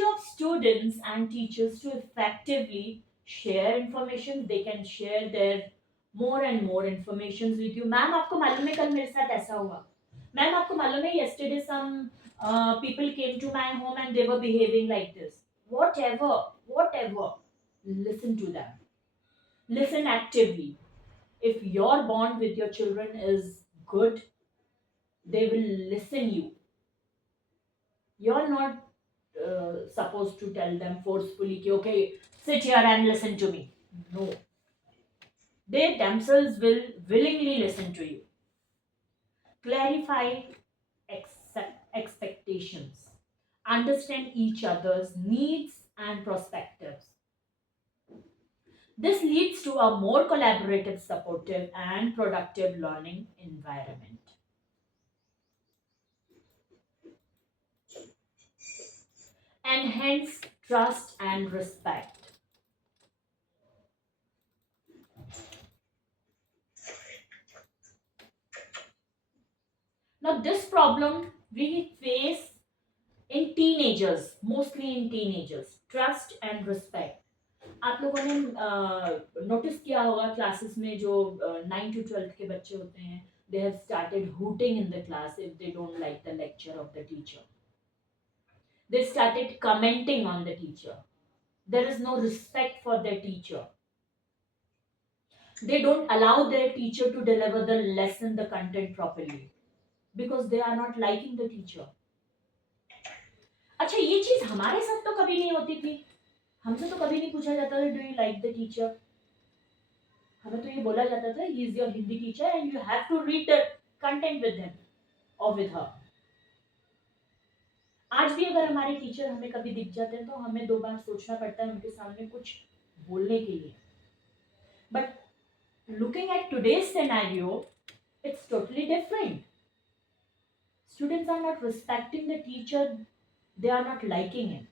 of students and teachers to effectively share information. They can share their more and more information with you. Ma'am आपको मालूम है कल मेरे साथ ऐसा हुआ. Ma'am आपको मालूम है yesterday some people came to my home and they were behaving like this. Whatever. Listen to them. Listen actively. If your bond with your children is good, they will listen you. You're not supposed to tell them forcefully ki, okay, sit here and listen to me. No, they themselves will willingly listen to you. Clarify expectations, understand each other's needs and perspectives. This leads to a more collaborative, supportive and productive learning environment. Enhance trust and respect. Now, this problem we face in teenagers, mostly in teenagers, trust and respect. आप लोगों ने notice किया होगा classes में जो 9 to 12 के बच्चे होते हैं, they have started hooting in the class if they don't like the lecture of the teacher. They started commenting on the teacher. There is no respect for their teacher. They don't allow their teacher to deliver the lesson, the content properly, because they are not liking the teacher. अच्छा, ये चीज हमारे साथ तो कभी नहीं होती थी. हमसे तो कभी नहीं पूछा जाता था do you like the teacher. हमें तो ये बोला जाता था he is your Hindi teacher and you have to read the content with him or with her. आज भी अगर हमारे टीचर हमें कभी दिख जाते हैं तो हमें 2 बार सोचना पड़ता है उनके सामने कुछ बोलने के लिए. But looking at today's scenario, it's totally different. Students are not respecting the teacher, they are not liking it.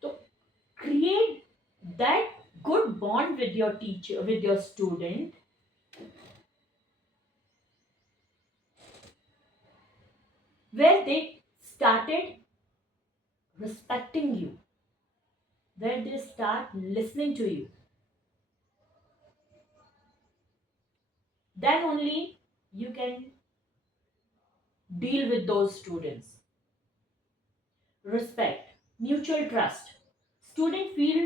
So create that good bond with your teacher, with your student. Where they started respecting you, where they start listening to you. Then only you can deal with those students. Respect. Mutual trust. Student feel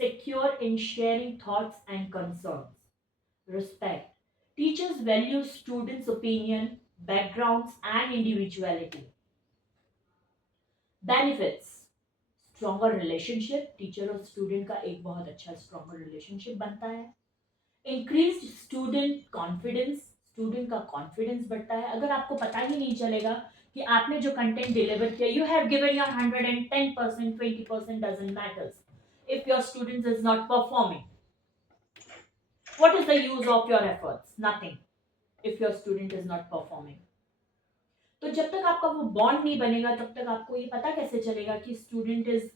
secure in sharing thoughts and concerns. Respect. Teachers value students' opinion, backgrounds, and individuality. Benefits. Stronger relationship, teacher और student का एक बहुत अच्छा stronger relationship बनता है. Increased student confidence, student का confidence बढ़ता है. अगर आपको पता ही नहीं चलेगा कि आपने जो कंटेंट डिलीवर किया, you have given your 110%, 20% doesn't matters if your student is not performing. What is the use of your efforts? Nothing if your student is not performing. तो जब तक आपका वो बॉन्ड नहीं बनेगा तब तक आपको ये पता कैसे चलेगा कि student is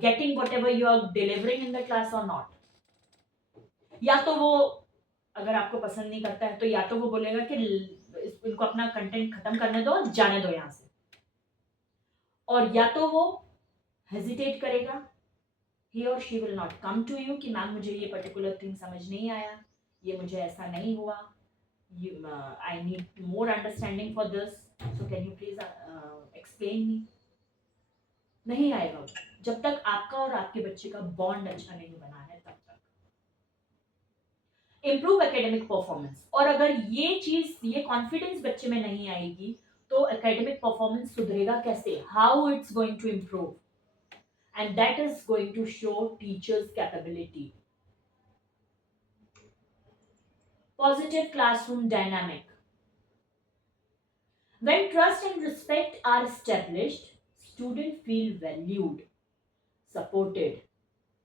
getting whatever you are delivering in the class or not. या तो वो अगर आपको पसंद नहीं करता है तो या तो वो बोलेगा कि इनको अपना कंटेंट खत्म करने दो, जाने दो यहां से, और या तो वो हेजिटेट करेगा, he or she will not come to you कि मैम मुझे ये पर्टिकुलर थिंग समझ नहीं आया, ये मुझे ऐसा नहीं हुआ, I need more understanding for this, so can you please explain me. नहीं आएगा वो, जब तक आपका और आपके बच्चे का बॉन्ड अच्छा नहीं बना है तब तक. Improve academic performance. और अगर ये चीज, ये कॉन्फिडेंस बच्चे में नहीं आएगी तो एकेडमिक परफॉर्मेंस सुधरेगा कैसे? How it's going to improve? And that is going to show teachers' capability. Positive classroom dynamic. When trust and respect are established, students feel valued, supported,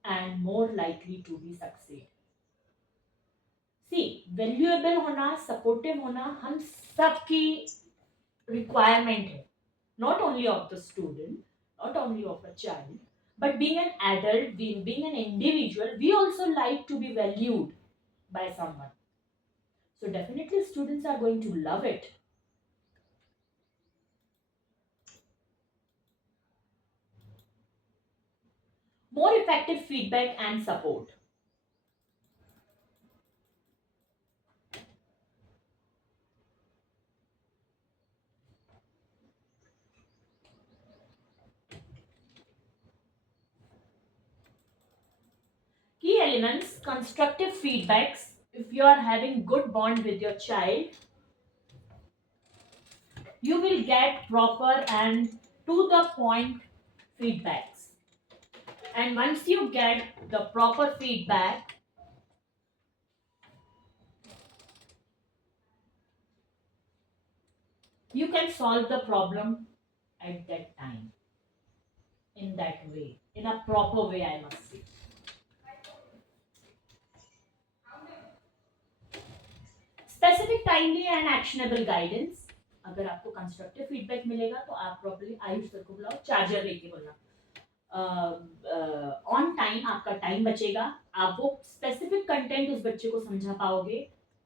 and more likely to be succeed. See, valuable होना, supportive होना हम सबकी requirement है. Not only of the student, not only of a child, but being an adult, being an individual, we also like to be valued by someone. So definitely students are going to love it. More effective feedback and support. Key elements, constructive feedbacks. If you are having good bond with your child, you will get proper and to the point feedbacks. And once you get the proper feedback, you can solve the problem at that time, in that way, in a proper way, I must say. Specific timely and actionable guidance. अगर आपको constructive feedback मिलेगा तो आप properly, Ayush sir को बुलाओ, charger लेके बोलना, on time आपका टाइम बचेगा, आप वो स्पेसिफिक कंटेंट उस बच्चे को समझा पाओगे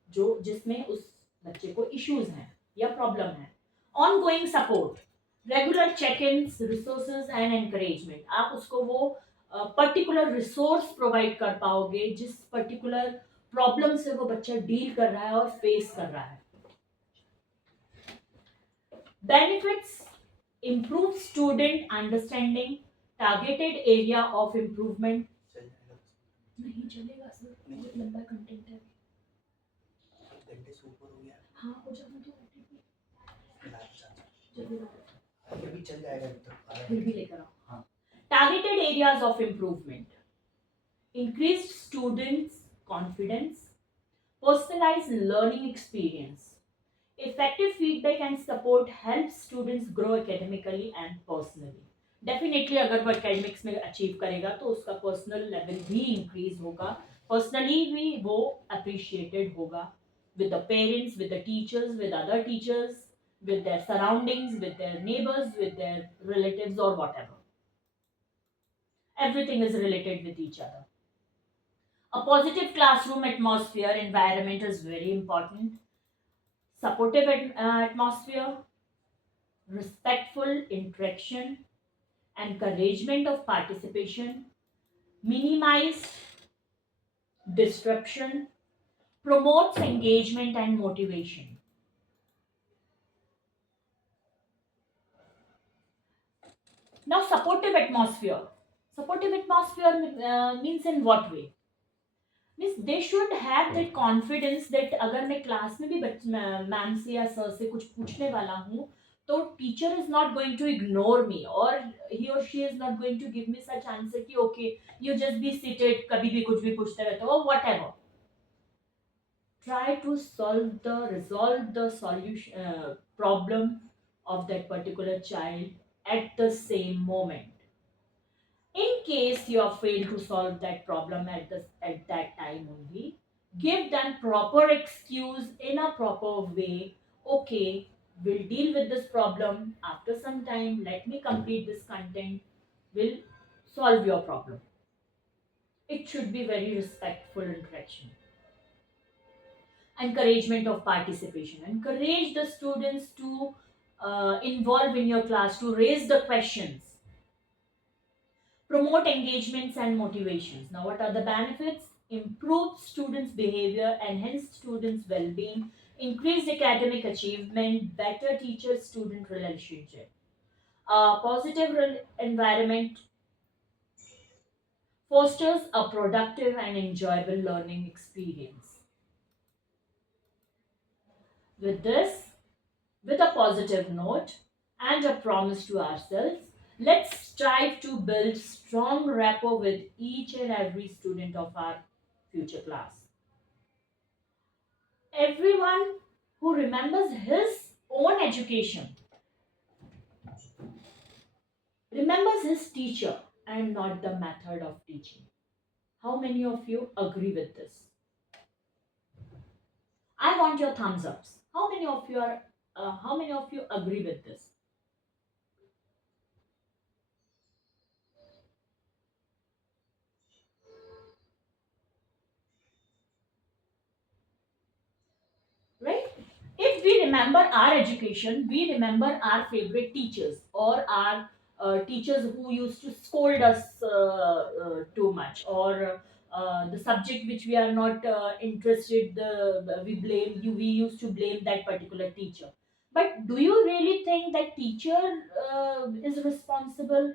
जो जिसमें उस बच्चे को इश्यूज हैं या प्रॉब्लम है. Ongoing support, regular check ins, resources and encouragement. आप उसको वो पर्टिकुलर रिसोर्स प्रोवाइड कर पाओगे जिस पर्टिकुलर प्रॉब्लम से वो बच्चा डील कर रहा है और फेस कर रहा है. Benefits, improve student understanding, targeted area of improvement. नहीं चलेगा सर, बहुत लंबा कंटेंट है. हाँ हो जाना तो अभी चल जाएगा, फिर भी लेकर आओ. हाँ. Targeted areas of improvement, increased students confidence, personalized learning experience. Effective feedback and support helps students grow academically and personally. Definitely अगर वो academics में achieve करेगा तो उसका personal level भी increase होगा, personally भी वो appreciated होगा with the parents, with the teachers, with other teachers, with their surroundings, with their neighbors, with their relatives or whatever. Everything is related with each other. A positive classroom atmosphere, environment is very important. Supportive atmosphere, respectful interaction, encouragement of participation, minimize disruption, promotes engagement and motivation. Now, supportive atmosphere. Supportive atmosphere means in what way? Means they should have that confidence that अगर मैं class में भी ma'am से या sir से कुछ पूछने वाला हूँ तो teacher is not going to ignore me और ही और she is not going to give me such answer कि okay you just be seated कभी भी कुछ भी पूछते रहते हो whatever try to resolve the solution problem of that particular child at the same moment. In case you have failed to solve that problem at that time only, give them proper excuse in a proper way. Okay, we'll deal with this problem after some time. Let me complete this content. We'll solve your problem. It should be very respectful interaction. Encouragement of participation. Encourage the students to involve in your class, to raise the questions. Promote engagements and motivations. Now, what are the benefits? Improve students' behavior, enhance students' well-being, increased academic achievement, better teacher-student relationship. A positive environment fosters a productive and enjoyable learning experience. With this, with a positive note and a promise to ourselves, let's strive to build strong rapport with each and every student of our future class. Everyone who remembers his own education remembers his teacher and not the method of teaching. How many of you agree with this? I want your thumbs ups. How many of you agree with this? Right? If we remember our education, we remember our favorite teachers or our teachers who used to scold us too much, or the subject which we are not interested, we used to blame that particular teacher. But do you really think that teacher is responsible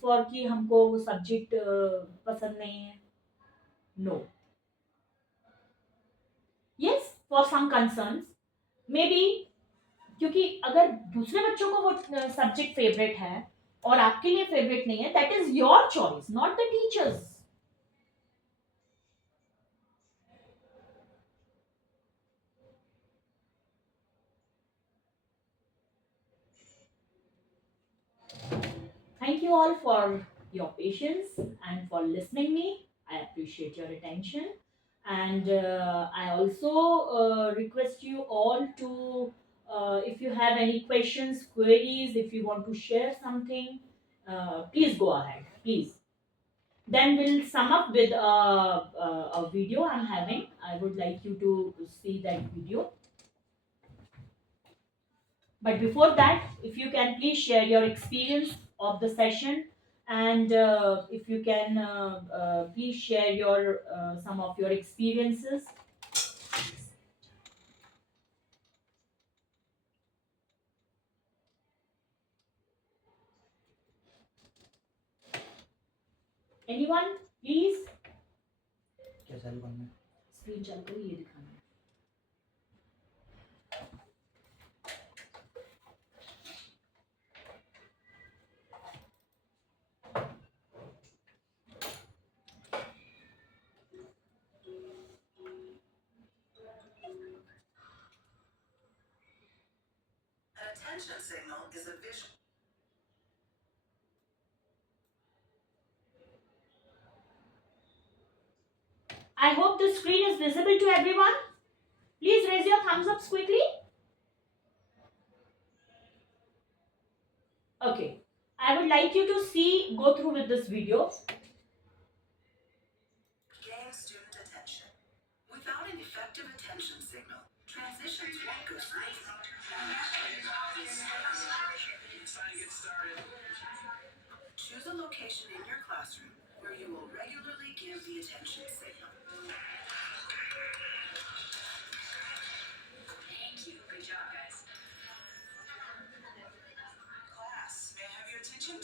for कि हमको वो subject पसंद नहीं है? No. Yes, for some concerns, maybe क्योंकि अगर दूसरे बच्चों को वो सब्जेक्ट फेवरेट है और आपके लिए फेवरेट नहीं है, that is your choice, not the teachers. Thank you all for your patience and for listening me. I appreciate your attention, and I also request you all to, if you have any questions, queries, if you want to share something, please go ahead, please. Then we'll sum up with a video I'm having. I would like you to see that video. But before that, if you can please share your experience of the session, and if you can please share your some of your experiences. Anyone, please. क्या चालू करना है? Screen चालू करो, ये दिखाना है. An attention signal is a visual. I hope the screen is visible to everyone. Please raise your thumbs ups quickly. Okay. I would like you to go through with this video. Gain student attention. Without an effective attention signal, transitions won't go smoothly. Choose a location in your classroom where you will regularly give the attention signal. Thank you. Good job, guys. Class, may I have your attention?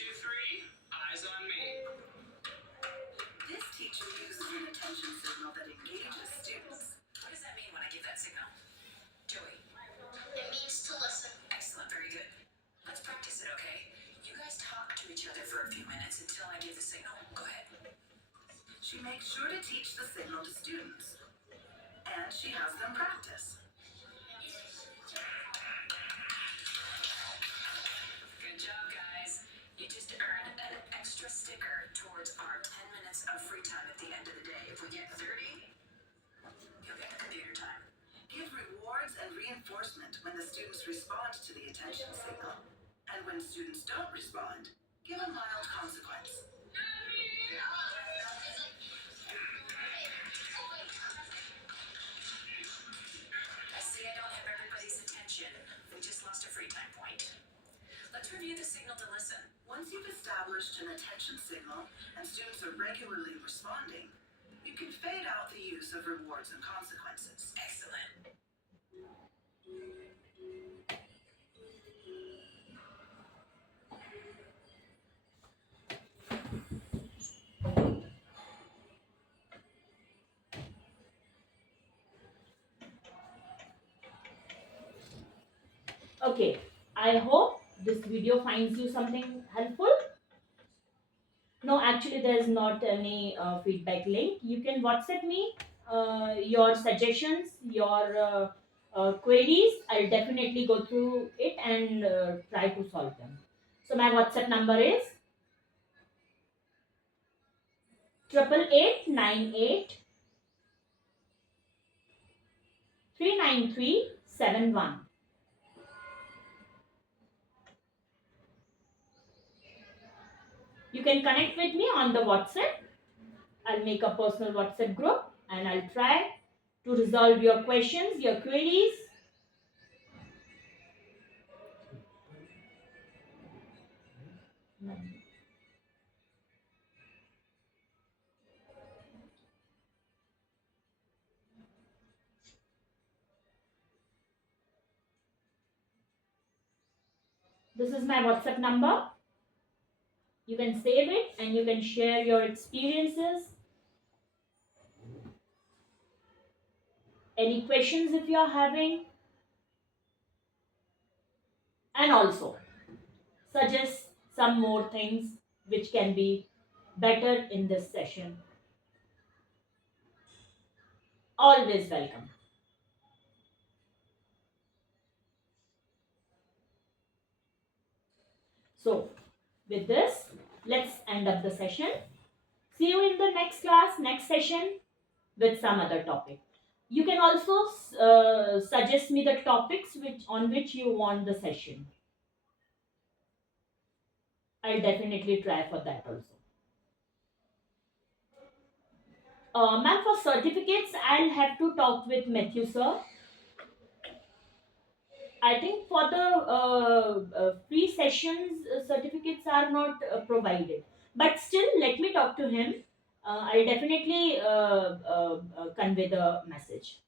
2, 3, eyes on me. This teacher uses an attention signal that engages students. What does that mean when I give that signal? Joey. It means to listen. Excellent, very good. Let's practice it, okay? You guys talk to each other for a few minutes until I give the signal. Go ahead. She makes sure to teach the signal to students. And she has them practice. Good job, guys. You just earned an extra sticker towards our 10 minutes of free time at the end of the day. If we get 30, you'll get computer time. Give rewards and reinforcement when the students respond to the attention signal. And when students don't respond, give a mild consequence. I see I don't have everybody's attention. We just lost a free time point. Let's review the signal to listen. Once you've established an attention signal and students are regularly responding, you can fade out the use of rewards and consequences. Excellent. Okay, I hope this video finds you something helpful. No, actually, there's not any feedback link. You can WhatsApp me your suggestions, your queries. I'll definitely go through it and try to solve them. So my WhatsApp number is 88898 39371. You can connect with me on the WhatsApp. I'll make a personal WhatsApp group and I'll try to resolve your questions, your queries. This is my WhatsApp number. You can save it and you can share your experiences. Any questions if you are having. And also suggest some more things which can be better in this session. Always welcome. So with this, let's end up the session. See you in the next class, next session with some other topic. You can also suggest me the topics on which you want the session. I'll definitely try for that also. Ma'am, for certificates, I'll have to talk with Matthew sir. I think for the free sessions, certificates are not provided. But still, let me talk to him. I'll definitely convey the message.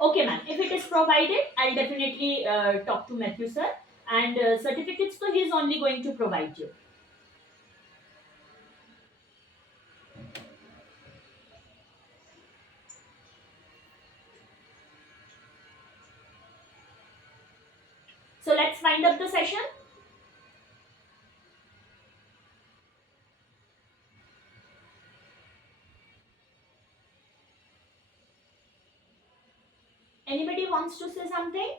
Okay, ma'am. If it is provided, I'll definitely talk to Matthew sir. And certificates, so he's only going to provide you. So let's wind up the session. Anybody wants to say something?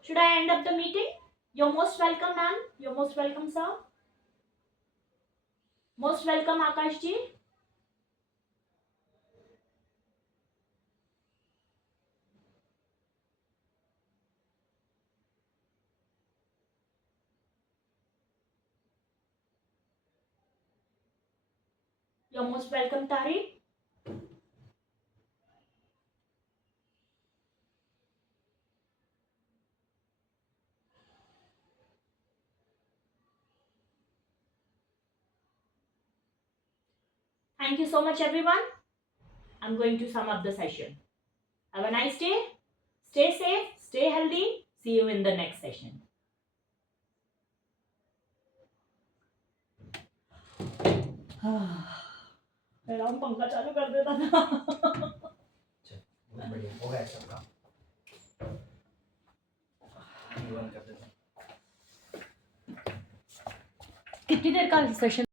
Should I end up the meeting? You're most welcome, ma'am. You're most welcome, sir. Most welcome, Akash ji. You're most welcome, Tariq. Thank you so much, everyone. I'm going to sum up the session. Have a nice day. Stay safe, stay healthy. See you in the next session. हम पंखा चालू कर देता था. बहुत बढ़िया हो गया सब काम. बंद कर देता हूँ. कितनी देर का सेशन